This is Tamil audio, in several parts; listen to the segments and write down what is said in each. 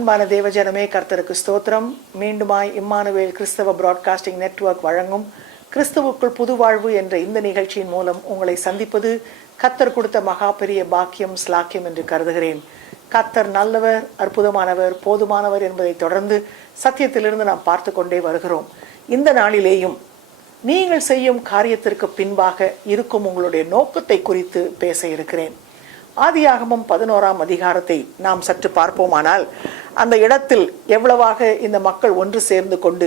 அன்பான தேவஜனமே, கர்த்தருக்கு ஸ்தோத்திரம். மீண்டுமாய் இம்மானுவேல் கிறிஸ்தவ பிராட்காஸ்டிங் நெட்வொர்க் வழங்கும் கிறிஸ்துவுக்குள் புது வாழ்வு என்ற இந்த நிகழ்ச்சியின் மூலம் உங்களை சந்திப்பது கர்த்தர் கொடுத்த மகா பெரிய பாக்கியம் ஸ்லாக்கியம் என்று கருதுகிறேன். கர்த்தர் நல்லவர், அற்புதமானவர், போதுமானவர் என்பதை தொடர்ந்து சத்தியத்திலிருந்து நாம் பார்த்து கொண்டே வருகிறோம். இந்த நாளிலேயும் நீங்கள் செய்யும் காரியத்திற்கு பின்பாக இருக்கும் உங்களுடைய நோக்கத்தை குறித்து பேச இருக்கிறேன். ஆதியாகமம் 11ஆம் அதிகாரத்தை நாம் சற்று பார்ப்போமானால், அந்த இடத்தில் எவ்வளவாக இந்த மக்கள் ஒன்று சேர்ந்து கொண்டு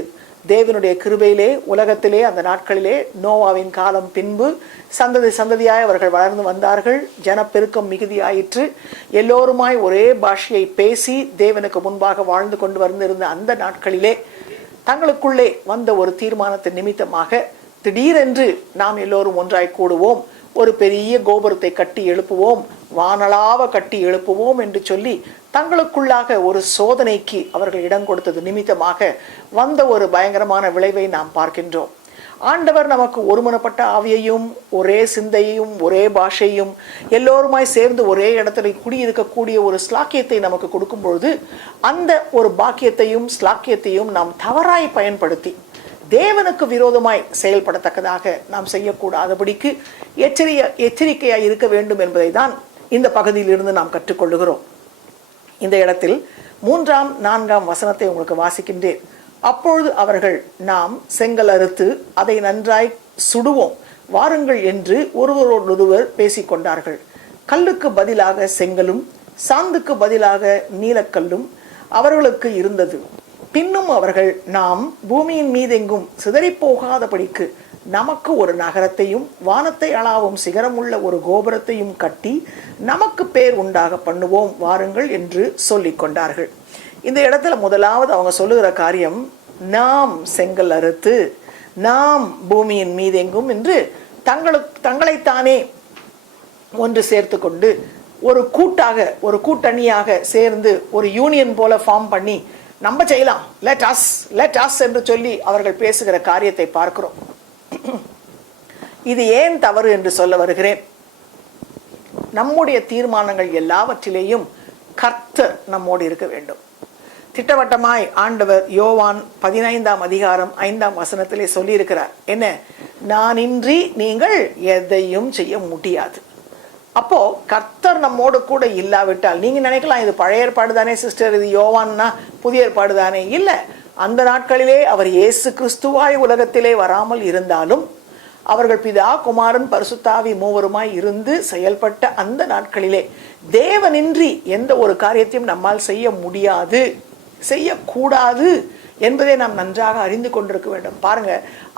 தேவனுடைய கிருபையிலே உலகத்திலே அந்த நாட்களிலே நோவாவின் காலம் பின்பு சந்ததி சந்ததியாய் அவர்கள் வளர்ந்து வந்தார்கள். ஜனப்பெருக்கம் மிகுதியாயிற்று. எல்லோருமாய் ஒரே பாஷையை பேசி தேவனுக்கு முன்பாக வாழ்ந்து கொண்டு வந்திருந்த அந்த நாட்களிலே தங்களுக்குள்ளே வந்த ஒரு தீர்மானத்தின் நிமித்தமாக திடீரென்று நாம் எல்லோரும் ஒன்றாய் கூடுவோம், ஒரு பெரிய கோபுரத்தை கட்டி எழுப்புவோம், வானளாவ கட்டி எழுப்புவோம் என்று சொல்லி தங்களுக்குள்ளாக ஒரு சோதனைக்கு அவர்கள் இடம் கொடுத்தது நிமித்தமாக வந்த ஒரு பயங்கரமான விளைவை நாம் பார்க்கின்றோம். ஆண்டவர் நமக்கு ஒருமனப்பட்ட ஆவியையும் ஒரே சிந்தையையும் ஒரே பாஷையும் எல்லோருமாய் சேர்ந்து ஒரே இடத்துல குடியிருக்கக்கூடிய ஒரு ஸ்லாக்கியத்தை நமக்கு கொடுக்கும் பொழுது அந்த ஒரு பாக்கியத்தையும் ஸ்லாக்கியத்தையும் நாம் தவறாய் பயன்படுத்தி தேவனுக்கு விரோதமாய் செயல்படத்தக்கதாக நாம் செய்யக்கூடாதபடிக்கு எச்சரிக்கையாய் இருக்க வேண்டும் என்பதை தான் இந்த பகுதியிலிருந்து நாம் கற்றுக்கொள்ளுகிறோம். இந்த இடத்தில் 3ஆம் 4ஆம் வசனத்தை உங்களுக்கு வாசிக்கின்றேன். அப்பொழுது அவர்கள், நாம் செங்கல் அறுத்து அதை நன்றாய் சுடுவோம் வாருங்கள் என்று ஒருவரோடொருவர் பேசிக்கொண்டார்கள். கல்லுக்கு பதிலாக செங்கலும் சாந்துக்கு பதிலாக நீலக்கல்லும் அவர்களுக்கு இருந்தது. பின்னும் அவர்கள், நாம் பூமியின் மீதெங்கும் சிதறிப்போகாதபடிக்கு நமக்கு ஒரு நகரத்தையும் வானத்தை அளாவும் சிகரமுள்ள ஒரு கோபுரத்தையும் கட்டி நமக்கு பேர் உண்டாக பண்ணுவோம் வாருங்கள் என்று சொல்லிக் கொண்டார்கள். இந்த இடத்துல முதலாவது அவங்க சொல்லுகிற காரியம், நாம் செங்கல் அறுத்து நாம் பூமியின் மீதெங்கும் என்று தங்களைத்தானே ஒன்று சேர்த்து கொண்டு ஒரு கூட்டாக ஒரு கூட்டணியாக சேர்ந்து ஒரு யூனியன் போல ஃபார்ம் பண்ணி நம்ம செய்யலாம், லெட் அஸ் என்று சொல்லி அவர்கள் பேசுகிற காரியத்தை பார்க்கிறோம். இது ஏன் தவறு என்று சொல்ல வருகிறேன். நம்முடைய தீர்மானங்கள் எல்லாவற்றிலேயும் கர்த்தர் நம்மோடு இருக்க வேண்டும். திட்டவட்டமாய் ஆண்டவர் யோவான் 15ஆம் அதிகாரம் 5ஆம் வசனத்திலே சொல்லி இருக்கிறார். என்ன? நானின்றி நீங்கள் எதையும் செய்ய முடியாது. அப்போ கர்த்தர் நம்மோடு கூட இல்லாவிட்டால், நீங்க நினைக்கலாம் இது பழைய ஏற்பாடு தானே சிஸ்டர், இது யோவான்னா புதிய ஏற்பாடு தானே. இல்லை, அந்த நாட்களிலே அவர் இயேசு கிறிஸ்துவாய் உலகத்திலே வராமல் இருந்தாலும் அவர்கள் பிதா குமாரன் பரிசுத்தாவி மூவருமாய் இருந்து செயல்பட்ட அந்த நாட்களிலே தேவனின்றி எந்த ஒரு காரியத்தையும் நம்மால் செய்ய முடியாது, செய்யக்கூடாது என்பதை நாம் நன்றாக அறிந்து கொண்டிருக்க வேண்டும். பாருங்க,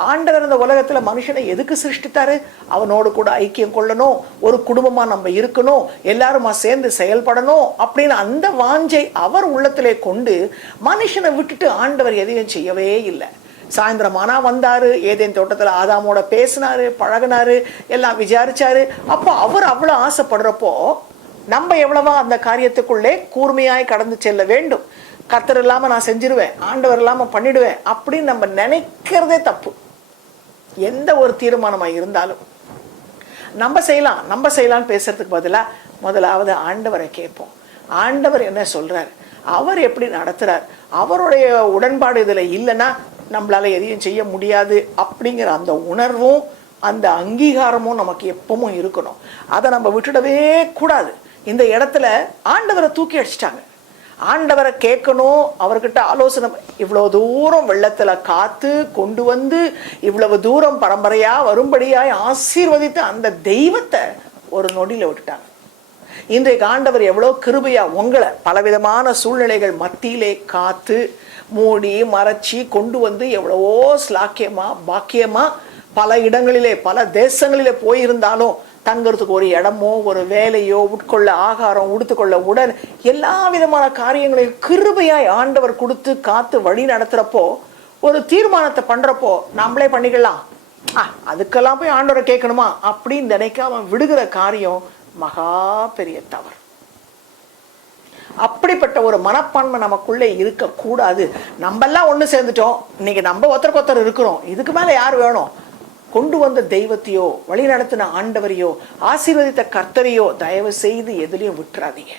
ஆண்டவர் இந்த உலகத்துல மனுஷனை எதுக்கு சிருஷ்டித்தாரு? அவனோடு கூட ஐக்கியம் கொள்ளணும், ஒரு குடும்பமா நம்ம இருக்கணும், எல்லாருமா சேர்ந்து செயல்படணும் அப்படின்னு அந்த வாஞ்சை அவர் உள்ளத்திலே கொண்டு மனுஷனை விட்டுட்டு ஆண்டவர் எதையும் செய்யவே இல்லை. சாயந்தரமானா வந்தாரு, ஏதேன் தோட்டத்துல ஆதாமோட பேசினாரு, பழகினாரு, எல்லாம் விசாரிச்சாரு. அப்போ அவர் அவ்வளவு ஆசைப்படுறப்போ நம்ம எவ்வளவா அந்த காரியத்துக்குள்ளே கூர்மையாய் கடந்து செல்ல வேண்டும். கர்த்தர் இல்லாம நான் செஞ்சிருவேன், ஆண்டவர் இல்லாம பண்ணிடுவேன் அப்படின்னு நம்ம நினைக்கிறதே தப்பு. எந்த ஒரு தீர்மானமாக இருந்தாலும் நம்ம செய்யலாம்னு பேசுறதுக்கு பதிலா முதலாவது ஆண்டவரை கேட்போம். ஆண்டவர் என்ன சொல்றார், அவர் எப்படி நடத்துறார், அவருடைய உடன்பாடு இதுல இல்லைன்னா நம்மளால எதையும் செய்ய முடியாது அப்படிங்கிற அந்த உணர்வும் அந்த அங்கீகாரமும் நமக்கு எப்பவும் இருக்கணும். அதை நம்ம விட்டுடவே கூடாது. இந்த இடத்துல ஆண்டவரை தூக்கி அடிச்சிட்டாங்க. ஆண்டவரை கேட்கணும், அவர்கிட்ட ஆலோசனை. இவ்வளவு தூரம் வெள்ளத்துல காத்து கொண்டு வந்து இவ்வளவு தூரம் பரம்பரையா வரும்படியாய் ஆசீர்வதித்து அந்த தெய்வத்தை ஒரு நொடியில விட்டுட்டாங்க. இன்றைக்கு ஆண்டவர் எவ்வளவு கிருபையா உங்களை பலவிதமான சூழ்நிலைகள் மத்தியிலே காத்து மூடி மறைச்சி கொண்டு வந்து எவ்வளவோ ஸ்லாக்கியமா பாக்கியமா பல இடங்களிலே பல தேசங்களிலே போயிருந்தாலும் தங்கிறதுக்கு ஒரு இடமோ ஒரு வேலையோ உட்கொள்ள ஆகாரம் உடுத்துக்கொள்ள உடன் எல்லா விதமான காரியங்களையும் கிருபையாய் ஆண்டவர் கொடுத்து காத்து வழி நடத்துறப்போ ஒரு தீர்மானத்தை பண்றப்போ நம்மளே பண்ணிக்கலாம், அதுக்கெல்லாம் போய் ஆண்டவரை கேட்கணுமா அப்படின்னு நினைக்காம விடுகிற காரியம் மகா பெரிய தவறு. அப்படிப்பட்ட ஒரு மனப்பான்மை நமக்குள்ளே இருக்கக்கூடாது. நம்ம எல்லாம் ஒண்ணு சேர்ந்துட்டோம், இன்னைக்கு நம்ம ஒருத்தருக்கு இருக்கிறோம், இதுக்கு மேல யார் வேணும்? கொண்டு வந்த தெய்வத்தையோ வழி நடத்தின ஆண்டவரையோ ஆசீர்வதித்த கர்த்தரையோ தயவு செய்து எதுலையும் விட்டுறாதீங்க.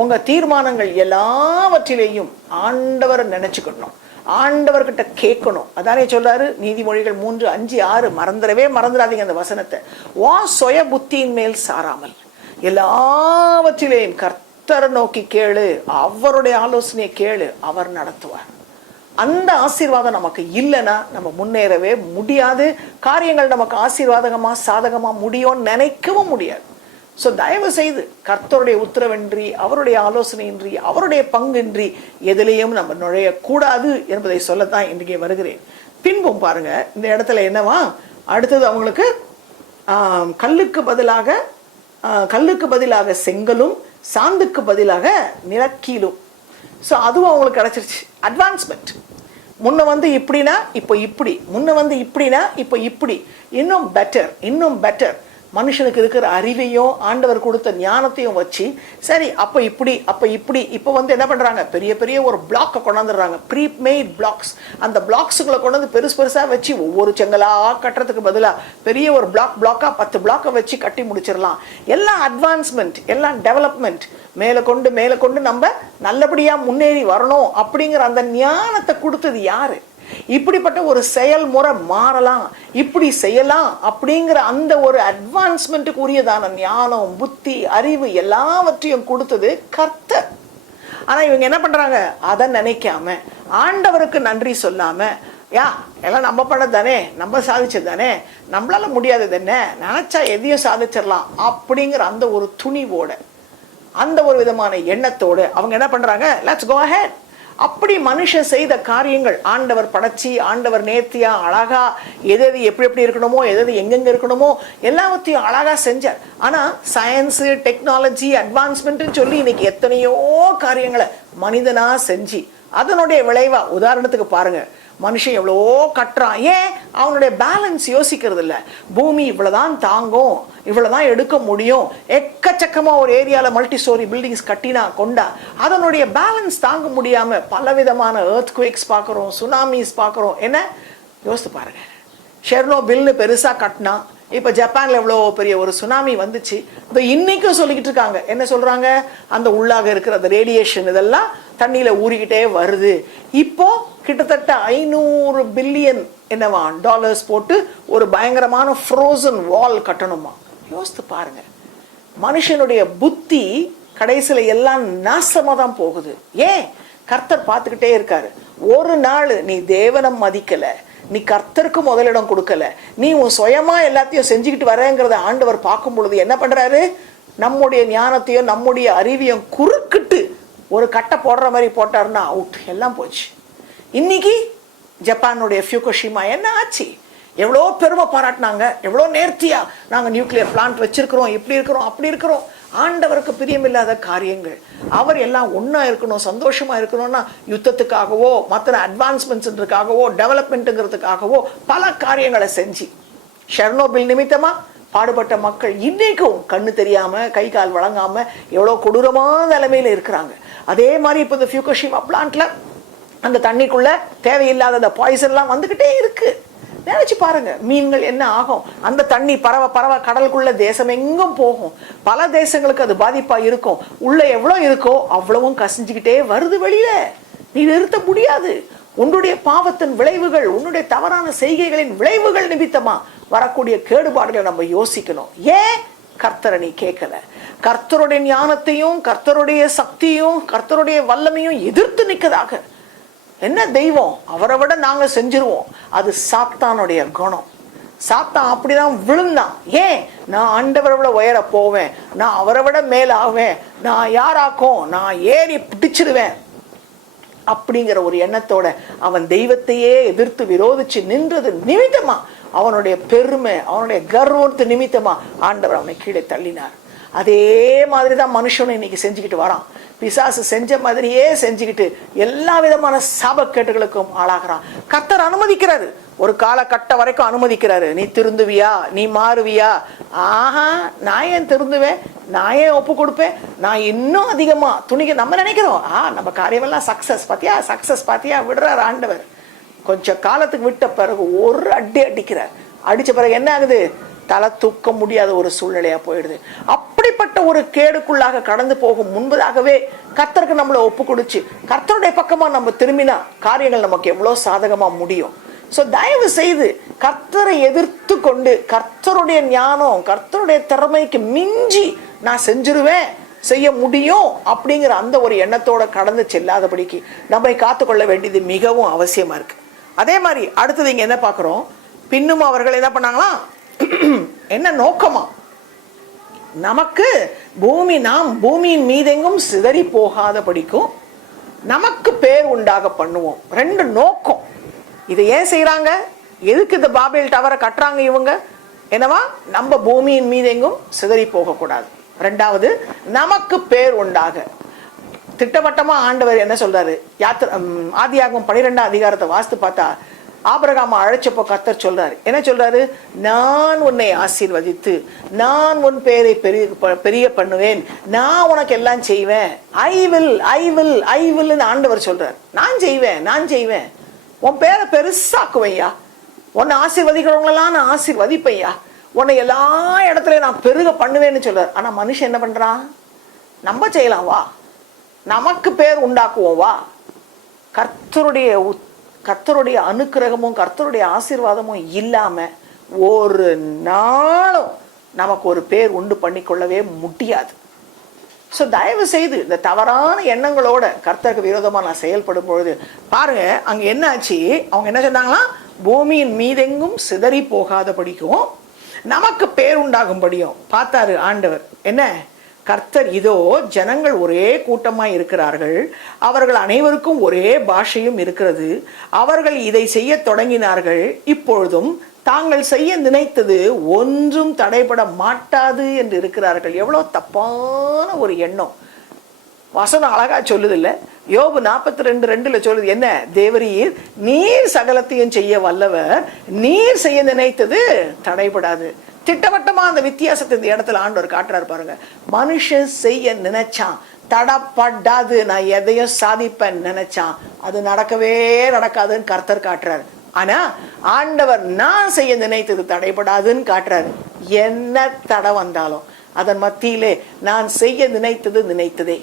உங்க தீர்மானங்கள் எல்லாவற்றிலேயும் ஆண்டவரை நினைச்சுக்கணும், ஆண்டவர்கிட்ட கேட்கணும். அதானே சொல்றாரு நீதிமொழிகள் 3:5-6. மறந்துடாதீங்க அந்த வசனத்தை. சுய புத்தியின் மேல் சாராமல் எல்லாவற்றிலேயும் கர்த்தரை நோக்கி கேளு, அவருடைய ஆலோசனையை கேளு, அவர் நடத்துவார். அந்த ஆசீர்வாதம் நமக்கு இல்லைன்னா நம்ம முன்னேறவே முடியாது. காரியங்கள் நமக்கு ஆசீர்வாதமா சாதகமா முடியும்னு நினைக்கவும் முடியாது. ஸோ தயவு செய்து கர்த்தருடைய உத்தரவின்றி, அவருடைய ஆலோசனையின்றி, அவருடைய பங்கின்றி எதிலையும் நம்ம நுழையக்கூடாது என்பதை சொல்லத்தான் இன்றைக்கே வருகிறேன். பின்பும் பாருங்க, இந்த இடத்துல என்னவா அடுத்தது அவங்களுக்கு கல்லுக்கு பதிலாக செங்கலும் சாந்துக்கு பதிலாக நிலக்கீலும். ஸோ அதுவும் அவங்களுக்கு கிடைச்சிருச்சு. அட்வான்ஸ்மெண்ட். முன்ன இப்படின்னா இப்போ இப்படி, முன்ன இப்படின்னா இப்போ இப்படி, இன்னும் பெட்டர். மனுஷனுக்கு இருக்கிற அறிவையும் ஆண்டவர் கொடுத்த ஞானத்தையும் வச்சு சரி அப்போ இப்படி இப்போ என்ன பண்ணுறாங்க, பெரிய பெரிய ஒரு பிளாக்கை கொண்டாந்துடுறாங்க, ப்ரீ மேட் பிளாக்ஸ். அந்த பிளாக்ஸுகளை கொண்டாந்து பெருசாக வச்சு ஒவ்வொரு செங்கலாக கட்டுறதுக்கு பதிலாக பெரிய ஒரு பிளாக்காக 10 பிளாக்கை வச்சு கட்டி முடிச்சிடலாம். எல்லாம் அட்வான்ஸ்மெண்ட், எல்லாம் டெவலப்மெண்ட். மேலே கொண்டு நம்ம நல்லபடியாக முன்னேறி வரணும் அப்படிங்கிற அந்த ஞானத்தை கொடுத்தது யாரு? இப்படிப்பட்ட ஒரு செயல்முறை மாறலாம், இப்படி செய்யலாம் அப்படிங்கிற அந்த ஒரு அட்வான்ஸ்மெண்ட்டுக்கு உரியதான ஞானம், புத்தி, அறிவு எல்லாவற்றையும் கொடுத்தது கர்த்தர். ஆனா இவங்க என்ன பண்றாங்க, அதை நினைக்காம, ஆண்டவருக்கு நன்றி சொல்லாம, எல்லாம் நம்ம பண்ணது தானே, நம்ம சாதிச்சது தானே, நம்மளால முடியாதது என்ன, நினைச்சா எதையும் சாதிச்சிடலாம் அப்படிங்கிற அந்த ஒரு துணிவோட, அந்த ஒரு விதமான எண்ணத்தோடு அவங்க என்ன பண்றாங்க, லெட்ஸ் கோ அஹெட். அப்படி மனுஷன் செய்த காரியங்கள் ஆண்டவர் படைச்சி, ஆண்டவர் நேர்த்தியா அழகா எது எப்படி இருக்கணுமோ, எது எங்கெங்க இருக்கணுமோ எல்லாவற்றையும் அழகா செஞ்சார். ஆனா சயின்ஸ், டெக்னாலஜி, அட்வான்ஸ்மெண்ட் சொல்லி இன்னைக்கு எத்தனையோ காரியங்களை மனிதனா செஞ்சு அதனுடைய விளைவா, உதாரணத்துக்கு பாருங்க, மனுஷன் எவ்வளவோ கட்டுறான். ஏன்? அவனுடைய பேலன்ஸ் யோசிக்கிறது இல்லை. பூமி இவ்வளவுதான் தாங்கும், இவ்வளவுதான் எடுக்க முடியும், எக்கச்சக்கமா ஒரு ஏரியால மல்டி ஸ்டோரி பில்டிங்ஸ் கட்டினா கொண்டா அதனுடைய பேலன்ஸ் தாங்க முடியாம பலவிதமான எர்த்குவேக்ஸ் பார்க்குறோம், சுனாமிஸ் பார்க்குறோம். என்ன யோசித்து பாருங்க. ஷெர்னோபில்னு பெருசா கட்டினா இப்போ ஜப்பான்ல எவ்வளோ பெரிய ஒரு சுனாமி வந்துச்சு. இப்போ இன்னைக்கும் சொல்லிக்கிட்டு இருக்காங்க. என்ன சொல்றாங்க, அந்த உள்ளாக இருக்கிற அந்த ரேடியேஷன் இதெல்லாம் தண்ணியில ஊறிக்கிட்டே வருது. இப்போ கிட்டத்தட்ட 500 பில்லியன் டாலர்ஸ் போட்டு ஒரு பயங்கரமான ஃப்ரோசன் வால் கட்டணுமா. யோசித்து பாருங்க. மனுஷனுடைய புத்தி கடைசியில எல்லாம் நாசமா தான் போகுது. ஏன்? கர்த்தர் பார்த்துக்கிட்டே இருக்காரு. ஒரு நாள் நீ தேவனை மதிக்கல, நீ கர்த்தருக்கு முதலிடம் கொடுக்கல, நீ உன் சுயமா எல்லாத்தையும் செஞ்சுக்கிட்டு வரேங்கிறத ஆண்டவர் பார்க்கும் பொழுது என்ன பண்றாரு, நம்முடைய ஞானத்தையும் நம்முடைய அறிவையும் குறுக்கிட்டு ஒரு கட்டை போடுற மாதிரி போட்டாருன்னா அவுட், எல்லாம் போச்சு. இன்னைக்கு ஜப்பானுடைய ஃபியூகுஷிமா என்ன ஆச்சு? எவ்வளோ பெருமை பாராட்டினாங்க, எவ்வளோ நேர்த்தியா நாங்க நியூக்ளியர் பிளான்ட் வச்சிருக்கிறோம், இப்படி இருக்கிறோம், அப்படி இருக்கிறோம். ஆண்டவருக்கு பிரியமில்லாத காரியங்கள். அவர் எல்லாம் ஒன்னா இருக்கணும், சந்தோஷமா இருக்கணும்னா யுத்தத்துக்காகவோ மற்ற அட்வான்ஸ்மெண்ட்ஸுக்காகவோ டெவலப்மெண்ட்டுங்கிறதுக்காகவோ பல காரியங்களை செஞ்சு ஷெர்னோபில் நிமித்தமா பாடுபட்ட மக்கள் இன்னைக்கும் கண்ணு தெரியாம, கை கால் வழங்காம எவ்வளோ கொடூரமான நிலைமையில இருக்கிறாங்க. அதே மாதிரி இப்போ இந்த ஃபியூகுஷிமா பிளான்ட்ல அந்த தண்ணிக்குள்ள தேவையில்லாத பாய்சன்லாம் வந்துகிட்டே இருக்கு. நினைச்சு பாருங்க, மீன்கள் என்ன ஆகும்? அந்த தண்ணி பரவ கடலுக்குள்ள தேசம் எங்கும் போகும். பல தேசங்களுக்கு அது பாதிப்பா இருக்கும். உள்ள எவ்வளவு இருக்கோ அவ்வளவும் கசிஞ்சுக்கிட்டே வருது வெளியில. நீ நிறுத்த முடியாது. உன்னுடைய பாவத்தின் விளைவுகள், உன்னுடைய தவறான செய்கைகளின் விளைவுகள் நிமித்தமா வரக்கூடிய கேடுபாடுகளை நம்ம யோசிக்கணும். ஏன்? கர்த்தரை நீ கேட்கல. கர்த்தருடைய ஞானத்தையும் கர்த்தருடைய சக்தியும் கர்த்தருடைய வல்லமையும் எதிர்த்து நிற்கதாக. என்ன தெய்வம்? அவரை விட நாங்க செஞ்சிருவோம். அது சாத்தானுடைய குணம். சாத்தான் அப்படிதான் விழுந்தான். ஏன்? நான் ஆண்டவரை விட உயர போவேன், நான் அவரை விட மேல ஆவேன், நான் யாராக்கும், நான் ஏறி பிடிச்சிருவேன் அப்படிங்கிற ஒரு எண்ணத்தோட அவன் தெய்வத்தையே எதிர்த்து விரோதிச்சு நின்றது நிமித்தமா, அவனுடைய பெருமை, அவனுடைய கர்வத்து நிமித்தமா ஆண்டவர் அவனை கீழே தள்ளினார். அதே மாதிரிதான் மனுஷனும் இன்னைக்கு செஞ்சுக்கிட்டு வரான். பிசாசு செஞ்ச மாதிரியே செஞ்சுக்கிட்டு எல்லா விதமான சாபக்கேட்டுகளுக்கும் ஆளாகிறான். கர்த்தர் அனுமதிக்கிறாரு, ஒரு காலகட்டம் வரைக்கும் அனுமதிக்கிறாரு. நீ திருந்துவியா, நீ மாறுவியா? ஆஹா, நான் ஏன் திருந்துவேன், நான் ஏன் ஒப்பு கொடுப்பேன், நான் இன்னும் அதிகமா துணிக்க. நம்ம நினைக்கிறோம் நம்ம காரியமெல்லாம் சக்சஸ் பாத்தியா விடுறாரு ஆண்டவர். கொஞ்சம் காலத்துக்கு விட்ட பிறகு ஒரு அடி அடிக்கிறார். அடிச்ச பிறகு என்ன ஆகுது? தலை தூக்க முடியாத ஒரு சூழ்நிலையா போயிடுது. அப்படிப்பட்ட ஒரு கேடுக்குள்ளாக கடந்து போகும் முன்பதாகவே கர்த்தருக்கு நம்மளை ஒப்பு கொடுத்து கர்த்தருடைய பக்கமா நம்ம திரும்பினா காரியங்கள் நமக்கு எவ்வளவு சாதகமா முடியும். ஸோ தயவு செய்து கர்த்தரை எதிர்த்து கொண்டு கர்த்தருடைய ஞானம் கர்த்தருடைய திறமைக்கு மிஞ்சி நான் செஞ்சிருவேன் செய்ய முடியும் அப்படிங்கிற அந்த ஒரு எண்ணத்தோட கடந்து செல்லாதபடிக்கு நம்மை காத்துக்கொள்ள வேண்டியது மிகவும் அவசியமா இருக்கு. அதே மாதிரி அடுத்தது இங்க என்ன பார்க்கிறோம், பின்னும் அவர்கள் என்ன பண்ணாங்களா, என்ன நோக்கமா, நமக்கு நாம் பூமியின் மீதெங்கும் சிதறி போகாதபடிக்கும் நமக்கு பேர் உண்டாக பண்ணுவோம். ரெண்டு நோக்கம். இதை ஏன் செய்யறாங்க, எதுக்கு இந்த பாபேல் டவரை கட்டுறாங்க இவங்க, என்னவா நம்ம பூமியின் மீதெங்கும் சிதறி போக கூடாது. ரெண்டாவது நமக்கு பேர் உண்டாக திட்டவட்டமா ஆண்டவர் என்ன சொல்றாரு, ஆதியாகமம் 12ஆம் அதிகாரத்தை வாசித்து பார்த்தா ஆபிரகாமை அழைச்சப்போ கர்த்தர் சொல்றாரு, என்ன சொல்றாரு, நான் உன்னை ஆசீர்வதித்து நான் உன் பேரை பெரிய பண்ணுவேன், நான் உனக்கு எல்லாம் செய்வேன், ஐ வில் ஆண்டவர் சொல்றாரு. நான் செய்வேன் உன் பேரை பெருசாக்குவையா, உன்னை ஆசீர்வதிக்கிறவங்களெல்லாம் நான் ஆசீர்வதிப்பையா, உன்னை எல்லா இடத்துலயும் நான் பெருக பண்ணுவேன்னு சொல்றாரு. ஆனா மனுஷன் என்ன பண்றான், நம்ம செய்யலாம் வா, நமக்கு பேர் உண்டாக்குவோம் வா. கர்த்தருடைய அனுக்கிரகமும் கர்த்தருடைய ஆசீர்வாதமும் இல்லாம ஒரு நாளும் நமக்கு ஒரு பேர் உண்டு பண்ணிக்கொள்ளவே முடியாது. ஸோ தயவு செய்து இந்த தவறான எண்ணங்களோட கர்த்தருக்கு விரோதமா நான் செயல்படும் பொழுது பாருங்க அங்க என்ன ஆச்சு, அவங்க என்ன சொன்னாங்களா, பூமியின் மீதெங்கும் சிதறி போகாதபடிக்கும் நமக்கு பேர் உண்டாகும்படியும் பார்த்தாரு ஆண்டவர். என்ன, கர்த்தர் இதோ ஜனங்கள் ஒரே கூட்டமாய் இருக்கிறார்கள், அவர்கள் அனைவருக்கும் ஒரே பாஷையும் இருக்கிறது, அவர்கள் இதை செய்ய தொடங்கினார்கள், இப்பொழுதும் தாங்கள் செய்ய நினைத்தது ஒன்றும் தடைபட மாட்டாது என்று இருக்கிறார்கள். எவ்வளவு தப்பான ஒரு எண்ணம். வசனம் அழகா சொல்லுது இல்ல, யோபு 42:2 சொல்லுது என்ன, தேவரீர் நீர் சகலத்தையும் செய்ய வல்லவர், நீர் செய்ய நினைத்தது தடைபடாது. திட்டவட்டமா அந்த வித்தியாசத்தை இந்த இடத்துல ஆண்டவர் காட்டுறாரு பாருங்க. மனுஷன் செய்ய நினைச்சான் தடைப்படாது, நான் எதையும் சாதிப்பேன் நினைச்சான் அது நடக்கவே நடக்காதுன்னு கர்த்தர் காட்டுறாரு. ஆனா ஆண்டவர் நான் செய்ய நினைத்தது தடைபடாதுன்னு காட்டுறாரு. என்ன தடை வந்தாலும் அதன் மத்தியிலே நான் செய்ய நினைத்ததே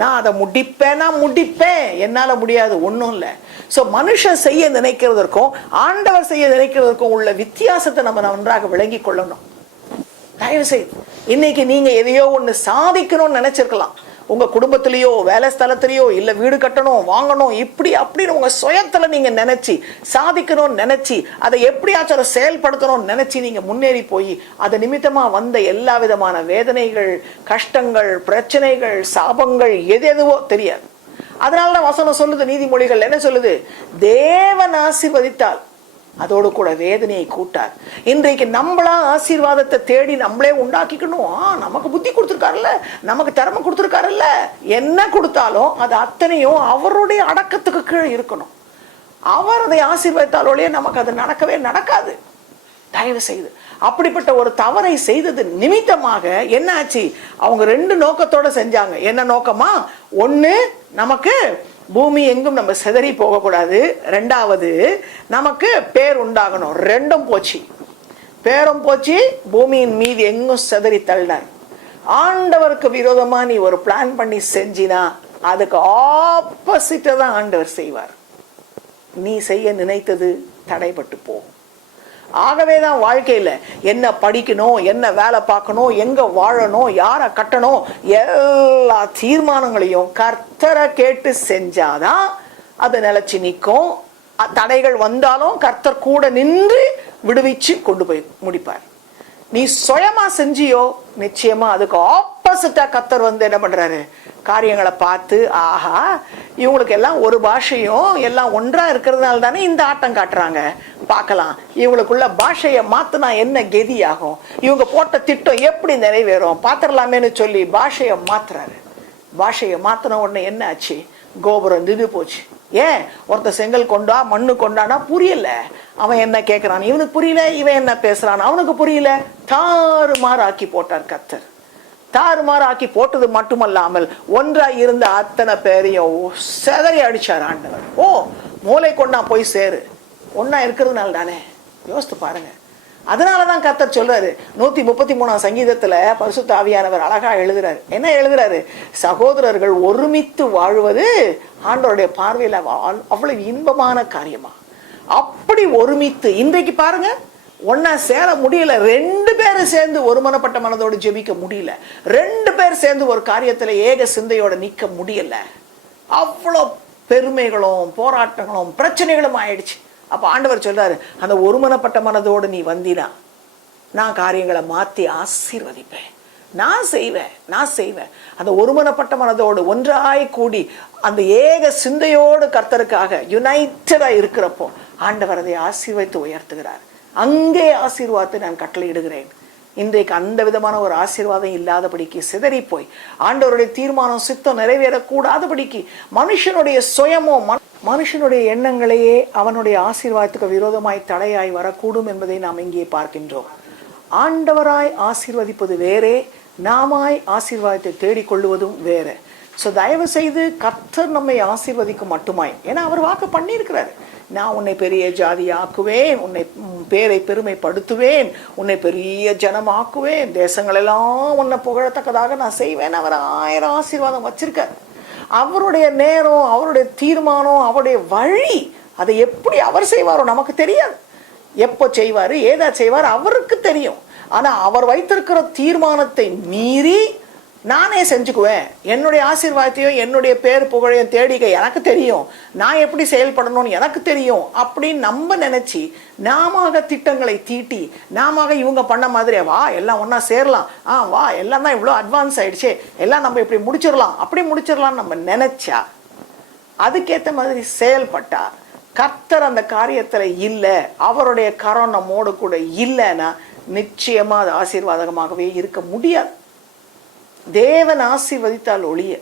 நான் அதை முடிப்பேன், என்னால முடியாது ஒன்றும் இல்லை. ஸோ மனுஷன் செய்ய நினைக்கிறதற்கும் ஆண்டவர் செய்ய நினைக்கிறதற்கும் உள்ள வித்தியாசத்தை நம்ம நன்றாக விளங்கி கொள்ளணும். தயவு செய்து இன்னைக்கு நீங்க எதையோ ஒன்று சாதிக்கணும்னு நினைச்சிருக்கலாம், உங்க குடும்பத்திலேயோ வேலை ஸ்தலத்திலேயோ, இல்ல வீடு கட்டணும் வாங்கணும் இப்படி அப்படின்னு உங்க சுயத்துல நீங்க நினைச்சு சாதிக்கணும்னு நினைச்சு அதை எப்படியாச்சும் செயல்படுத்தணும்னு நினைச்சு நீங்க முன்னேறி போய் அது நிமித்தமா வந்த எல்லா விதமான வேதனைகள், கஷ்டங்கள், பிரச்சனைகள், சாபங்கள் எதுவோ தெரியாது. அதனாலதான் வசனம் சொல்லுது, நீதிமொழிகள் என்ன சொல்லுது, தேவன் ஆசீர்வதித்தால் அதோடு கூட வேதனையை கூட்டார். இன்றைக்கு நம்மளா ஆசீர்வாதத்தை தேடி நம்மளே உண்டாக்கிக்கணும். நமக்கு புத்தி கொடுத்துருக்காருல்ல, நமக்கு திறமை கொடுத்துருக்காருல்ல, என்ன கொடுத்தாலும் அது அத்தனையும் அவருடைய அடக்கத்துக்கு கீழே இருக்கணும். அவர் அதை ஆசீர்வதித்தாலோடய நமக்கு அது நடக்கவே நடக்காது. தயவு செய்து அப்படிப்பட்ட ஒரு தவறை செய்தது நிமித்தமாக என்ன ஆச்சு, அவங்க ரெண்டு நோக்கத்தோட செஞ்சாங்க. என்ன நோக்கமா, ஒண்ணு நமக்கு பூமி எங்கும் நம்ம சிதறி போகக்கூடாது, ரெண்டாவது நமக்கு பேர் உண்டாகணும். ரெண்டும் போச்சு, பேரும் போச்சு, பூமியின் மீது எங்கும் சிதறி தள்ளினார். ஆண்டவருக்கு விரோதமா நீ ஒரு பிளான் பண்ணி செஞ்சினா அதுக்கு ஆப்போசிட்டா தான் ஆண்டவர் செய்வார். நீ செய்ய நினைத்தது தடைபட்டு போகும். ஆகவேதான் வாழ்க்கையில என்ன படிக்கணும், என்ன வேலை பார்க்கணும், எங்க வாழணும், யாரை கட்டணும், எல்லா தீர்மானங்களையும் கர்த்தரை கேட்டு செஞ்சாதான் அது நிலைச்சு நிற்கும். தடைகள் வந்தாலும் கர்த்தர் கூட நின்று விடுவிச்சு கொண்டு போய் முடிப்பார். நீ சுயமா செஞ்சியோ நிச்சயமா அதுக்கு ஆப்போசிட்டா கர்த்தர் வந்து என்ன பண்றாரு, காரியங்களை பார்த்து ஆஹா இவங்களுக்கு எல்லாம் ஒரு பாஷையும் எல்லாம் ஒன்றா இருக்கிறதுனால தானே இந்த ஆட்டம் காட்டுறாங்க, பார்க்கலாம் இவங்களுக்குள்ள பாஷையை மாத்தினா என்ன கெதி ஆகும், இவங்க போட்ட திட்டம் எப்படி நிறைவேறும் பாத்திரலாமேன்னு சொல்லி பாஷையை மாத்துறாரு. பாஷையை மாத்தின உடனே என்ன ஆச்சு, கோபுரம் நின்று போச்சு. ஏன், ஒருத்த செங்கல் கொண்டா மண்ணு கொண்டானா புரியல, அவன் என்ன கேட்கிறான் இவனுக்கு புரியல, இவன் என்ன பேசுறான் அவனுக்கு புரியல, தாறுமாறு ஆக்கி போட்டார் கர்த்தர். தாறுமாறு ஆக்கி போட்டது மட்டுமல்லாமல் ஒன்றாய் இருந்த அத்தனை பேரையும் செதறி அடிச்சார் ஆண்டவர். மூளை கொண்டா போய் சேரு, ஒன்னா இருக்கிறதுனால தானே. யோசித்து பாருங்க, அதனாலதான் கர்த்தர் சொல்றாரு 133ஆம் சங்கீதத்துல பரிசுத்த ஆவியானவர் அழகா எழுதுறாரு. என்ன எழுதுறாரு? சகோதரர்கள் ஒருமித்து வாழ்வது ஆண்டவருடைய பார்வையில அவ்வளவு இன்பமான காரியமா. அப்படி ஒருமித்து இன்றைக்கு பாருங்க, ஒன்னா சேர முடியல. 2 பேரும் சேர்ந்து ஒருமனப்பட்ட மனதோடு ஜெபிக்க முடியல. 2 பேர் சேர்ந்து ஒரு காரியத்துல ஏக சிந்தையோட நிக்க முடியல. அவ்வளோ பெருமைகளும் போராட்டங்களும் பிரச்சனைகளும் ஆயிடுச்சு. அப்ப ஆண்டவர் சொல்றாரு, அந்த ஒருமனப்பட்ட மனதோடு நீ வந்தினா நான் காரியங்களை மாத்தி ஆசீர்வதிப்பேன், நான் செய்வேன். அந்த ஒருமனப்பட்ட மனதோடு ஒன்றாய் கூடி அந்த ஏக சிந்தையோடு கர்த்தருக்காக யுனைட்டடா இருக்கிறப்போ ஆண்டவர் அதை ஆசீர்வதித்து உயர்த்துகிறார். அங்கே ஆசீர்வாதத்தை நான் கட்டளையிடுகிறேன். இன்றைக்கு அந்த விதமான ஒரு ஆசீர்வாதம் இல்லாதபடிக்கு சிதறி போய் ஆண்டவருடைய தீர்மானம் சித்தம் நிறைவேறக்கூடாதபடிக்கு மனுஷனுடைய சுயமோ மனுஷனுடைய எண்ணங்களையே அவனுடைய ஆசீர்வாதத்துக்கு விரோதமாய் தடையாய் வரக்கூடும் என்பதை நாம் இங்கே பார்க்கின்றோம். ஆண்டவராய் ஆசீர்வதிப்பது வேறே, நாமாய் ஆசீர்வாதத்தை தேடிக்கொள்ளுவதும் வேற. ஸோ தயவு செய்து கர்த்தர் நம்மை ஆசீர்வதிக்க மட்டுமாய், ஏன்னா அவர் வாக்கு பண்ணியிருக்கிறாரு, நான் உன்னை பெரிய ஜாதியாக்குவேன், உன்னை பேரை பெருமைப்படுத்துவேன், உன்னை பெரிய ஜனமாக்குவேன், தேசங்களெல்லாம் உன்னை புகழத்தக்கதாக நான் செய்வேன். அவர் 1000 ஆசீர்வாதம் வச்சிருக்கார். அவருடைய நேரம், அவருடைய தீர்மானம், அவருடைய வழி, அதை எப்படி அவர் செய்வாரோ நமக்கு தெரியாது. எப்போ செய்வாரு, ஏதா செய்வார் அவருக்கு தெரியும். ஆனா அவர் வைத்திருக்கிற தீர்மானத்தை மீறி நானே செஞ்சுக்குவேன், என்னுடைய ஆசீர்வாதத்தையும் என்னுடைய பேர் புகழையும் தேடிக்க எனக்கு தெரியும், நான் எப்படி செயல்படணும்னு எனக்கு தெரியும் அப்படின்னு நம்ம நினைச்சு நாம திட்டங்களை தீட்டி நாம இவங்க பண்ண மாதிரி வா எல்லாம் ஒன்னா சேரலாம், வா எல்லாம் தான் இவ்வளோ அட்வான்ஸ் ஆயிடுச்சு, எல்லாம் நம்ம இப்படி முடிச்சிடலாம் அப்படி முடிச்சிடலாம் நம்ம நினைச்சா, அதுக்கேற்ற மாதிரி செயல்பட்டா, கர்த்தர் அந்த காரியத்துல இல்லை, அவருடைய கரம் நம்மோடு கூட இல்லைன்னா நிச்சயமா அது ஆசீர்வாதகமாகவே இருக்க முடியாது. தேவன் ஆசீர்வதித்தால் ஒழிய,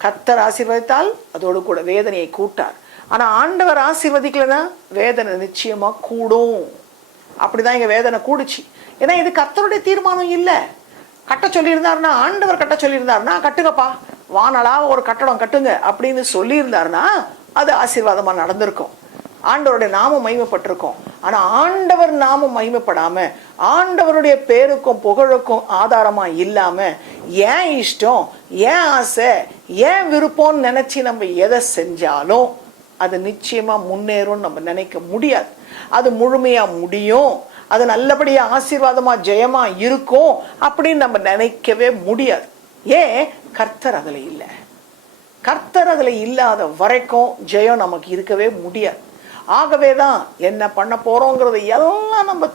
கர்த்தர் ஆசீர்வதித்தால் அதோடு கூட வேதனையை கூட்டார். ஆனா ஆண்டவர் ஆசீர்வதிக்கலன்னா வேதனை நிச்சயமா கூடும். அப்படிதான் இங்க வேதனை கூடுச்சு. ஏன்னா இது கர்த்தருடைய தீர்மானம் இல்லை. கட்ட சொல்லியிருந்தாருன்னா, ஆண்டவர் கட்ட சொல்லியிருந்தாருன்னா கட்டுங்கப்பா, வானலா ஒரு கட்டடம் கட்டுங்க அப்படின்னு சொல்லியிருந்தாருன்னா அது ஆசீர்வாதமா நடந்திருக்கும், ஆண்டவருடைய நாமம் மகிமைப்பட்டிருக்கும். ஆனா ஆண்டவர் நாமம் மகிமைப்படாம, ஆண்டவருடைய பேருக்கும் புகழுக்கும் ஆதாரமா இல்லாம ஏன் இஷ்டம், ஏன் ஆசை, ஏன் விருப்பம்னு நினைச்சு நம்ம எதை செஞ்சாலும் அது நிச்சயமா முன்னேறும் நம்ம நினைக்க முடியாது. அது முழுமையா முடியும், அது நல்லபடியா ஆசீர்வாதமா ஜெயமா இருக்கும் அப்படின்னு நம்ம நினைக்கவே முடியாது. ஏன்? கர்த்தர் அதுல இல்லை. கர்த்தர் அதுல இல்லாத வரைக்கும் ஜெயம் நமக்கு இருக்கவே முடியாது. ஆகவேதான் என்ன பண்ண போறோங்கிறத எல்லாம் நம்ம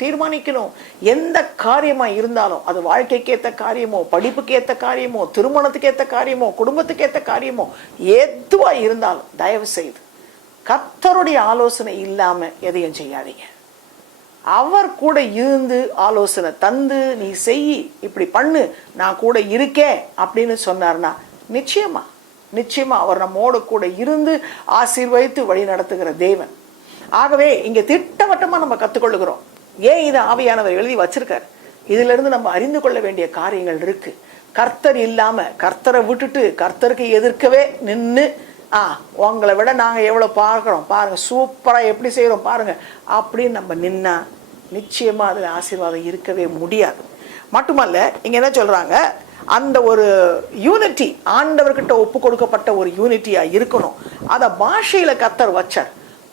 தீர்மானிக்கணும். எந்த காரியமா இருந்தாலும், அது வாழ்க்கைக்கு ஏற்ற காரியமோ, படிப்புக்கு ஏற்ற காரியமோ, திருமணத்துக்கு ஏற்ற காரியமோ, குடும்பத்துக்கு ஏற்ற காரியமோ, எதுவா இருந்தாலும் தயவு செய்து கர்த்தருடைய ஆலோசனை இல்லாம எதையும் செய்யாதீங்க. அவர் கூட இருந்து ஆலோசனை தந்து நீ செய், இப்படி பண்ணு, நான் கூட இருக்கேன் அப்படின்னு சொன்னார்னா நிச்சயமா அவர் நம்மோடு கூட இருந்து ஆசீர்வதித்து வழி நடத்துகிற தேவன். ஆகவே இங்க திட்டவட்டமா நம்ம கத்துக்கொள்ளுகிறோம். ஏன் இதை ஆவியானவர் எழுதி வச்சிருக்காரு? இதுல இருந்து நம்ம அறிந்து கொள்ள வேண்டிய காரியங்கள் இருக்கு. கர்த்தர் இல்லாம, கர்த்தரை விட்டுட்டு கர்த்தருக்கு எதிர்க்கவே நின்று உங்களை விட நாங்க எவ்வளவு பார்க்கிறோம் பாருங்க, சூப்பரா எப்படி செய்யறோம் பாருங்க அப்படின்னு நம்ம நின்னா நிச்சயமா அதுல ஆசீர்வாதம் இருக்கவே முடியாது. மட்டுமல்ல, இங்க என்ன சொல்றாங்க, அந்த ஒரு யூனிட்டி ஆண்டவர்கிட்ட ஒப்பு கொடுக்கப்பட்ட ஒரு யூனிட்டியா இருக்கணும். அத பாஷையில கர்த்தர் வச்சார்,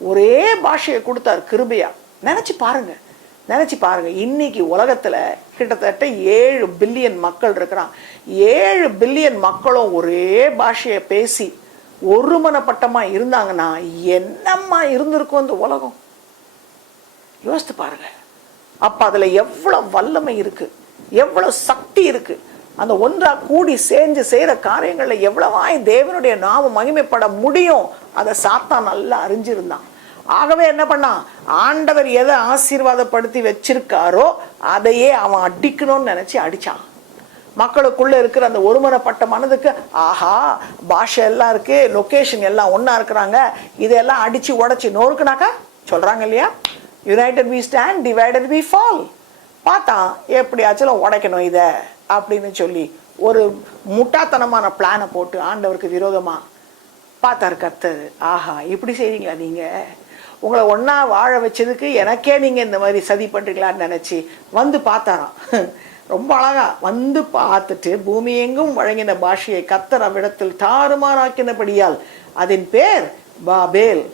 ஒரே பாஷையை கொடுத்தார் கிருபையா. நினைச்சு பாருங்க, இன்னைக்கு உலகத்துல கிட்டத்தட்ட 7 பில்லியன் மக்கள் இருக்கிறான். 7 பில்லியன் மக்களும் ஒரே பாஷையை பேசி ஒருமனப்பட்டமா இருந்தாங்கன்னா என்னம்மா இருந்திருக்கும் இந்த உலகம்? யோசித்து பாருங்க. அப்ப அதுல எவ்வளவு வல்லமை இருக்கு, எவ்வளவு சக்தி இருக்கு. அந்த ஒன்றா கூடி சேர்ந்து செய்யற காரியங்கள்ல எவ்வளவாய் தேவனுடைய நாம மகிமைப்பட முடியும், அதை சாத்தான் நல்லா அறிஞ்சிருந்தான். ஆகவே என்ன பண்ணான், ஆண்டவர் எதை ஆசீர்வாதப்படுத்தி வச்சிருக்காரோ அதையே அவன் அடிக்கணும்னு நினைச்சு அடிச்சான். மக்களுக்குள்ள இருக்கிற அந்த ஒருமனப்பட்ட மனதுக்கு பாஷை எல்லாம் இருக்கு, லொகேஷன் எல்லாம் ஒன்னா இருக்கிறாங்க, இதெல்லாம் அடிச்சு உடைச்சு நோருக்குனாக்கா சொல்றாங்க இல்லையா, united we stand, divided we fall. பார்த்தா எப்படியாச்சும் உடைக்கணும் இதை அப்படின்னு சொல்லி ஒரு முட்டாத்தனமான பிளானை போட்டு ஆண்டவருக்கு விரோதமா பார்த்தார் கர்த்தர். இப்படி செய்றீங்களா நீங்க? உங்களை ஒன்றா வாழ வச்சதுக்கு எனக்கே நீங்கள் இந்த மாதிரி சதி பண்ணுறீங்களான்னு நினச்சி வந்து பார்த்தாராம். ரொம்ப அழகா வந்து பார்த்துட்டு, பூமி எங்கும் வழங்கின பாஷையை கர்த்தர் அவ்விடத்தில் தாறுமாறாக்கினபடியால் அதன் பேர் பாபேல்.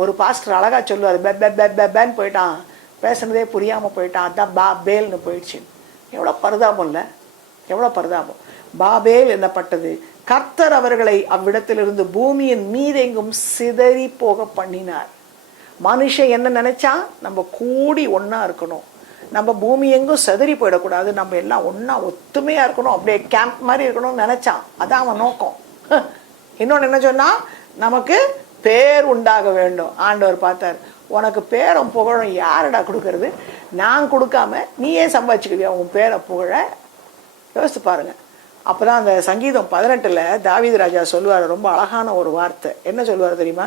ஒரு பாஸ்டர் அழகா சொல்லுவார், பேன்னு போயிட்டான், பேசுனதே புரியாமல் போயிட்டான், அதான் பாபேல்னு போயிடுச்சு. எவ்வளோ பரிதாபம் இல்லை, எவ்வளோ பரிதாபம். பாபேல் என்னப்பட்டது, கர்த்தர் அவர்களை அவ்விடத்திலிருந்து பூமியின் மீதெங்கும் சிதறி போக பண்ணினார். மனுஷன் என்ன நினைச்சா, நம்ம கூடி ஒன்னா இருக்கணும், நம்ம பூமி எங்கும் சிதறி போயிடக்கூடாது, நம்ம எல்லாம் ஒன்னா ஒத்துமையா இருக்கணும், அப்படியே கேம்ப் மாதிரி இருக்கணும்னு நினைச்சான். அதான் அவன் நோக்கம். இன்னொன்னு என்ன சொன்னா, நமக்கு பேர் உண்டாக வேண்டும். ஆண்டவர் பார்த்தார், உனக்கு பேரும் புகழும் யாரடா கொடுக்கறது, நான் கொடுக்காம நீயே சம்பாதிச்சுக்கிறியா உன் பேரை புகழ? யோசிச்சு பாருங்க. அப்போதான் அந்த சங்கீதம் 18 தாவீது ராஜா சொல்லுவார், ரொம்ப அழகான ஒரு வார்த்தை. என்ன சொல்லுவார் தெரியுமா?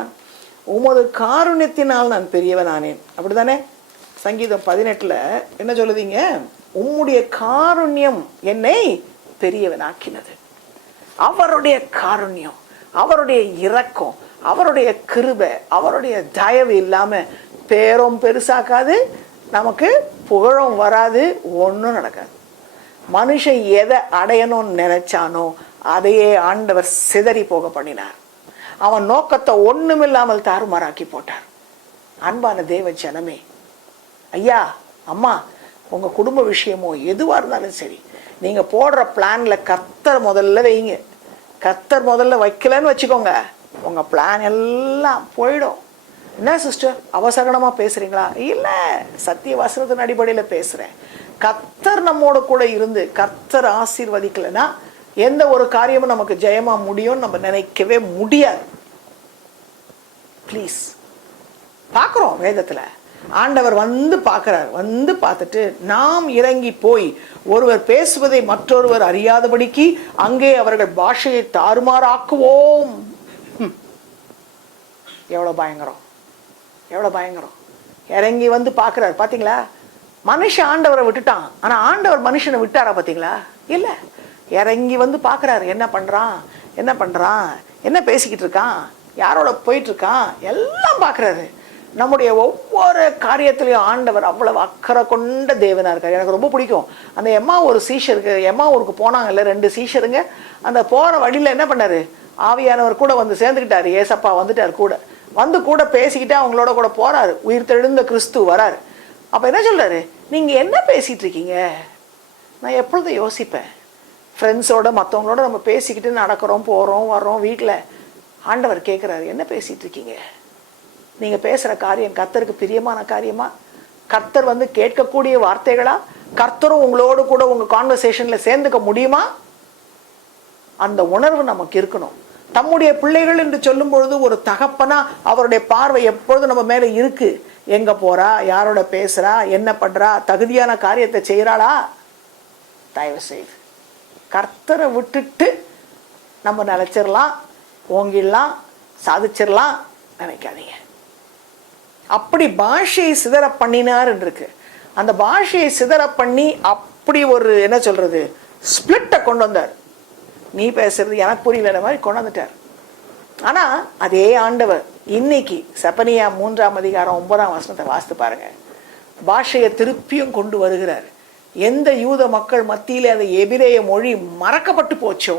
உமது காருண்யத்தினால் நான் பெரியவன் ஆனேன். அப்படிதானே? சங்கீதம் 18 என்ன சொல்லுதீங்க? உம்முடைய காருண்யம் என்னை பெரியவன் ஆக்கினது. அவருடைய காருண்யம், அவருடைய இரக்கம், அவருடைய கிருபை, அவருடைய தயவு இல்லாம பேரும் பெருசாக்காது, நமக்கு புகழும் வராது, ஒன்றும் நடக்காது. மனுஷன் எதை அடையணும்னு நினைச்சானோ அதையே ஆண்டவர் சிதறி போக பண்ணினார். அவன் நோக்கத்தை ஒண்ணுமில்லாமல் தாறுமாறாக்கி போட்டார். அன்பான தேவ ஜனமே, ஐயா அம்மா, உங்க குடும்ப விஷயமோ எதுவா இருந்தாலும் சரி, நீங்க போடுற பிளான்ல கர்த்தர் முதல்ல வைங்க. கர்த்தர் முதல்ல வைக்கலன்னு வச்சுக்கோங்க, உங்க பிளான் எல்லாம் போயிடும். என்ன சிஸ்டர் அவசரமா பேசுறீங்களா? இல்ல, சத்திய வசனத்தின் அடிப்படையில பேசுறேன். கர்த்தர் நம்மோட கூட இருந்து கர்த்தர் ஆசீர்வதிக்கலைன்னா எந்த ஒரு காரியமும் நமக்கு ஜெயமா முடியும் நம்ம நினைக்கவே முடியாது. ப்ளீஸ், பார்க்குறோம் வேதத்துல ஆண்டவர் வந்து பார்க்கிறார். வந்து பார்த்துட்டு நாம் இறங்கி போய் ஒருவர் பேசுவதை மற்றொருவர் அறியாதபடிக்கு அங்கே அவர்கள் பாஷையை தாறுமாறாக்குவோம். எவ்வளவு பயங்கரம், எவ்வளவு பயங்கரம். இறங்கி வந்து பார்க்கிறார். பாத்தீங்களா? மனுஷன் ஆண்டவரை விட்டுட்டான், ஆனா ஆண்டவர் மனுஷனை விட்டாரா? பாத்தீங்களா? இல்ல, இறங்கி வந்து பார்க்கிறாரு. என்ன பண்றான், என்ன பண்றான், என்ன பேசிக்கிட்டு இருக்கான், யாரோட போயிட்டு இருக்கான், எல்லாம் பார்க்கிறாரு. நம்முடைய ஒவ்வொரு காரியத்திலையும் ஆண்டவர் அவ்வளவு அக்கறை கொண்ட தேவனா இருக்காரு. எனக்கு ரொம்ப பிடிக்கும். அந்த எம்மா ஒரு சீஷருக்கு, எம்மா ஊருக்கு போனாங்கல்ல 2 சீஷருங்க, அந்த போற வழியில என்ன பண்ணாரு, ஆவியானவர் கூட வந்து சேர்ந்துக்கிட்டாரு. ஏசப்பா வந்துட்டார் கூட, வந்து கூட பேசிக்கிட்டு அவங்களோட கூட போறாரு. உயிர் தெழுந்த கிறிஸ்து வராரு. அப்ப என்ன சொல்றாரு, நீங்க என்ன பேசிட்டு இருக்கீங்க? நான் எப்பொழுதும் யோசிப்பேன், ஃப்ரெண்ட்ஸோட மற்றவங்களோட நம்ம பேசிக்கிட்டு நடக்கிறோம், போறோம், வர்றோம். வீட்டில் ஆண்டவர் கேட்குறாரு, என்ன பேசிட்டு இருக்கீங்க? நீங்க பேசுற காரியம் கர்த்தருக்கு பிரியமான காரியமா? கர்த்தர் வந்து கேட்கக்கூடிய வார்த்தைகளா? கர்த்தரும் உங்களோடு கூட உங்க கான்வர்சேஷன்ல சேர்ந்துக்க முடியுமா? அந்த உணர்வு நமக்கு இருக்கணும். தம்முடைய பிள்ளைகள் என்று சொல்லும் பொழுது ஒரு தகப்பனா அவருடைய பார்வை எப்பொழுதும் நம்ம மேல இருக்கு. எங்க போறா, யாரோட பேசுறா, என்ன பண்றா, தகுதியான காரியத்தை செய்யறாளா? தயவு செய்து கர்த்தரை விட்டுட்டு நம்ம நினைச்சிடலாம், ஓங்கிடலாம், சாதிச்சிடலாம் நினைக்காதீங்க. அப்படி பாஷையை சிதற பண்ணினார் இருக்கு. அந்த பாஷையை சிதற பண்ணி அப்படி ஒரு என்ன சொல்றது, ஸ்பிளிட்ட கொண்டு வந்தார். நீ பேசுறது எனக்கு புரியல மாதிரி கொண்டு வந்துட்டார். ஆனா அதே ஆண்டவர் இன்னைக்கு செப்பனியா 3ஆம் அதிகாரம் 9ஆம் வசனத்தை வாசித்து பாருங்க. பாஷையை திருப்பியும் கொண்டு வருகிறார். எந்த யூத மக்கள் மத்தியிலே அந்த எபிரேய மொழி மறக்கப்பட்டு போச்சோ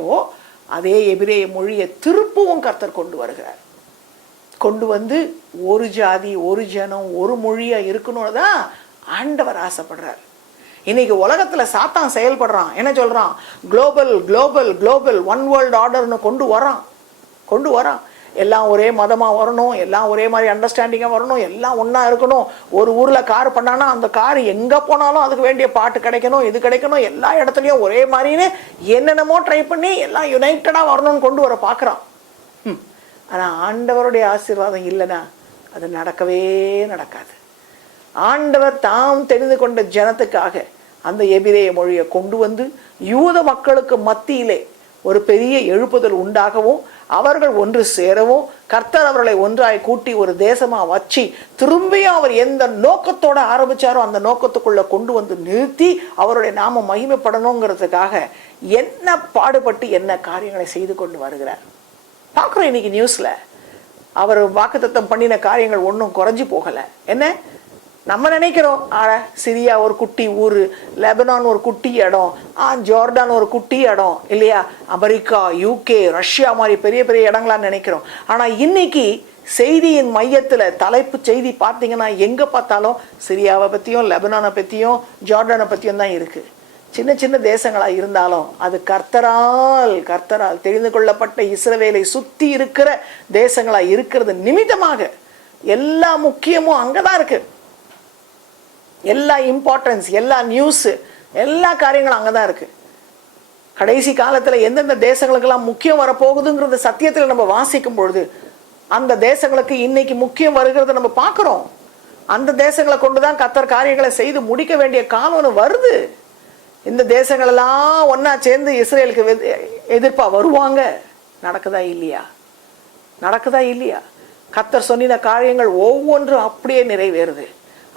அதே எபிரேய மொழியை திருப்பவும் கர்த்தர் கொண்டு வருகிறார். கொண்டு வந்து ஒரு ஜாதி, ஒரு ஜனம், ஒரு மொழியா இருக்கணும்னு தான் ஆண்டவர் ஆசைப்படுறார். இன்னைக்கு உலகத்துல சாத்தான் செயல்படுறான். என்ன சொல்றான்? Global global global, one world ஆர்டர்னு கொண்டு வரான். எல்லாம் ஒரே மதமா வரணும், எல்லாம் ஒரே மாதிரி அண்டர்ஸ்டாண்டிங்கா வரணும், எல்லாம் ஒன்னா இருக்கணும். ஒரு ஊர்ல கார் பண்ணானா அந்த கார் எங்க போனாலும் அதுக்கு வேண்டிய பாட்டு கிடைக்கணும், இது கிடைக்கணும், எல்லா இடத்துலயும் ஒரே மாதிரின்னு என்னென்னமோ ட்ரை பண்ணி எல்லாம் யுனைட்டடா வரணும்னு கொண்டு வர பாக்குறான். ஆனா ஆண்டவருடைய ஆசீர்வாதம் இல்லைன்னா அது நடக்கவே நடக்காது. ஆண்டவர் தாம் தெரிந்து கொண்ட ஜனத்துக்காக அந்த எபிரேய மொழியை கொண்டு வந்து யூத மக்களுக்கு மத்தியிலே ஒரு பெரிய எழுப்புதல் உண்டாகவும் அவர்கள் ஒன்று சேரவும் கர்த்தர் அவர்களை ஒன்றாய் கூட்டி ஒரு தேசமா வச்சு திரும்பியும் அவர் எந்த நோக்கத்தோட ஆரம்பிச்சாரோ அந்த நோக்கத்துக்குள்ள கொண்டு வந்து நிறுத்தி அவருடைய நாம மகிமைப்படணுங்கிறதுக்காக என்ன பாடுபட்டு என்ன காரியங்களை செய்து கொண்டு வருகிறார் பார்க்கிறோம். இன்னைக்கு நியூஸ்ல அவர் வாக்குத்தத்தம் பண்ணின காரியங்கள் ஒன்றும் குறைஞ்சு போகலை. என்ன நம்ம நினைக்கிறோம், சிரியா ஒரு குட்டி ஊர், லெபனான் ஒரு குட்டி இடம், ஜோர்டான் ஒரு குட்டி இடம் இல்லையா, அமெரிக்கா, யூகே, ரஷ்யா மாதிரி பெரிய பெரிய இடங்களான்னு நினைக்கிறோம். ஆனால் இன்னைக்கு செய்தியின் மையத்தில் தலைப்பு செய்தி பார்த்தீங்கன்னா எங்கே பார்த்தாலும் சிரியாவை பற்றியும் லெபனானை பற்றியும் ஜோர்டானை பற்றியும் தான் இருக்குது. சின்ன சின்ன தேசங்களாக இருந்தாலும் அது கர்த்தரால் தெரிந்து கொள்ளப்பட்ட இஸ்ரவேலை சுற்றி இருக்கிற தேசங்களாக இருக்கிறது நிமித்தமாக எல்லா முக்கியமும் அங்கே தான் இருக்கு. எல்லா இம்பார்ட்டன்ஸ், எல்லா நியூஸு, எல்லா காரியங்களும் அங்கே தான் இருக்கு. கடைசி காலத்தில் எந்தெந்த தேசங்களுக்கெல்லாம் முக்கியம் வரப்போகுதுங்கிறது சத்தியத்தில் நம்ம வாசிக்கும் பொழுது அந்த தேசங்களுக்கு இன்னைக்கு முக்கியம் வருகிறத நம்ம பார்க்குறோம். அந்த தேசங்களை கொண்டு தான் கர்த்தர் காரியங்களை செய்து முடிக்க வேண்டிய காலம் வருது. இந்த தேசங்களெல்லாம் ஒன்றா சேர்ந்து இஸ்ரேலுக்கு எதிர்ப்பாக வருவாங்க. நடக்குதா இல்லையா? கர்த்தர் சொன்ன காரியங்கள் ஒவ்வொன்றும் அப்படியே நிறைவேறுது.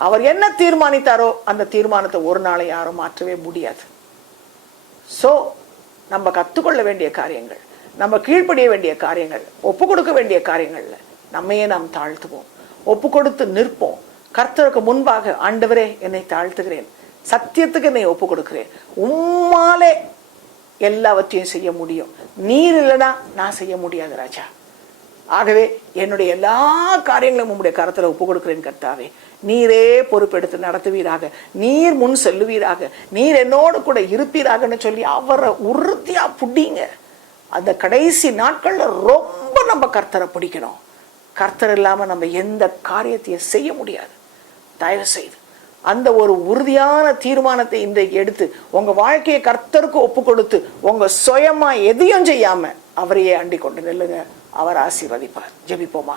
அவர் என்ன தீர்மானித்தாரோ அந்த தீர்மானத்தை ஒரு நாளை யாரும் மாற்றவே முடியாது. ஸோ நம்ம கற்றுக்கொள்ள வேண்டிய காரியங்கள், நம்ம கீழ்ப்படிய வேண்டிய காரியங்கள், ஒப்பு கொடுக்க வேண்டிய காரியங்கள்ல நம்மையே நாம் தாழ்த்துவோம், ஒப்பு கொடுத்து நிற்போம். கர்த்தருக்கு முன்பாக, ஆண்டவரே என்னை தாழ்த்துகிறேன், சத்தியத்துக்கு என்னை ஒப்பு கொடுக்கிறேன், உம்மாலே எல்லாவற்றையும் செய்ய முடியும், நீர் இல்லைனா நான் செய்ய முடியாது ராஜா. ஆகவே என்னுடைய எல்லா காரியங்களும் உம்முடைய கரத்தில் ஒப்பு கொடுக்கிறேன் கர்த்தாவே. நீரே பொறுப்பெடுத்து நடத்துவீராக, நீர் முன் செல்லுவீராக, நீர் என்னோடு கூட இருப்பீராகன்னு சொல்லி அவரை உறுதியா பிடிங்க. அந்த கடைசி நாட்கள்ல ரொம்ப நம்ம கர்த்தரை பிடிக்கணும். கர்த்தர் இல்லாம நம்ம எந்த காரியத்தையும் செய்ய முடியாது. தயவு செய்து அந்த ஒரு உறுதியான தீர்மானத்தை இன்றைக்கு எடுத்து உங்க வாழ்க்கையை கர்த்தருக்கு ஒப்பு கொடுத்து உங்க சுயமா எதையும் செய்யாம அவரையே அண்டி கொண்டு நெல்லுங்க. அவர் ஆசீர்வதிப்பார். ஜெபிப்போமா.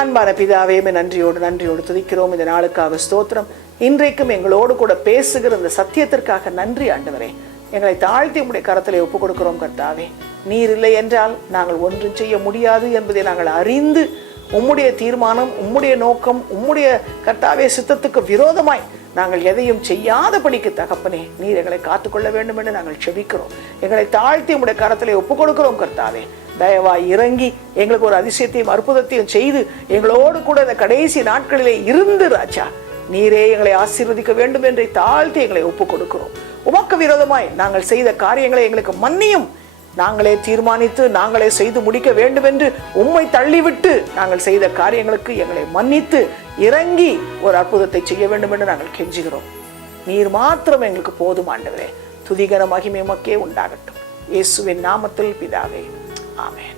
அன்பான பிதாவே, நன்றியோடு துதிக்கிறோம். இந்த நாளுக்காக ஸ்தோத்திரம். இன்றைக்கும் எங்களோடு கூட பேசுகிற இந்த சத்தியத்திற்காக நன்றி ஆண்டவரே. எங்களை தாழ்த்தி உம்முடைய கரத்திலே ஒப்பு கொடுக்கிறோம் கர்த்தாவே. நீர் இல்லை என்றால் நாங்கள் ஒன்றும் செய்ய முடியாது என்பதை நாங்கள் அறிந்து உம்முடைய தீர்மானம், உம்முடைய நோக்கம், உம்முடைய கர்த்தாவே சித்தத்துக்கு விரோதமாய் நாங்கள் எதையும் செய்யாதபடிக்கு தகப்பனே நீர் எங்களை காத்துக்கொள்ள வேண்டும் என்று நாங்கள் செபிக்கிறோம். எங்களை தாழ்த்தி உம்முடைய கரத்திலே ஒப்பு கொடுக்கிறோம் கர்த்தாவே. தயவாய் இறங்கி எங்களுக்கு ஒரு அதிசயத்தையும் அற்புதத்தையும் செய்து எங்களோடு கூட இந்த கடைசி நாட்களிலே இருந்து ராஜா நீரே எங்களை ஆசீர்வதிக்க வேண்டும் என்று தாழ்த்தி எங்களை ஒப்பு கொடுக்கிறோம். உமக்கு விரோதமாய் நாங்கள் செய்த காரியங்களை எங்களுக்கு மன்னியும். நாங்களே தீர்மானித்து நாங்களே செய்து முடிக்க வேண்டும் என்று உம்மை தள்ளிவிட்டு நாங்கள் செய்த காரியங்களுக்கு எங்களை மன்னித்து இறங்கி ஒரு அற்புதத்தை செய்ய வேண்டும் என்று நாங்கள் கெஞ்சுகிறோம். நீர் மாத்திரம் எங்களுக்கு போதும் ஆண்டவரே. துதிகர மகிமை உமக்கே உண்டாகட்டும். இயேசுவின் நாமத்தில் பிதாவே, ஆமென்.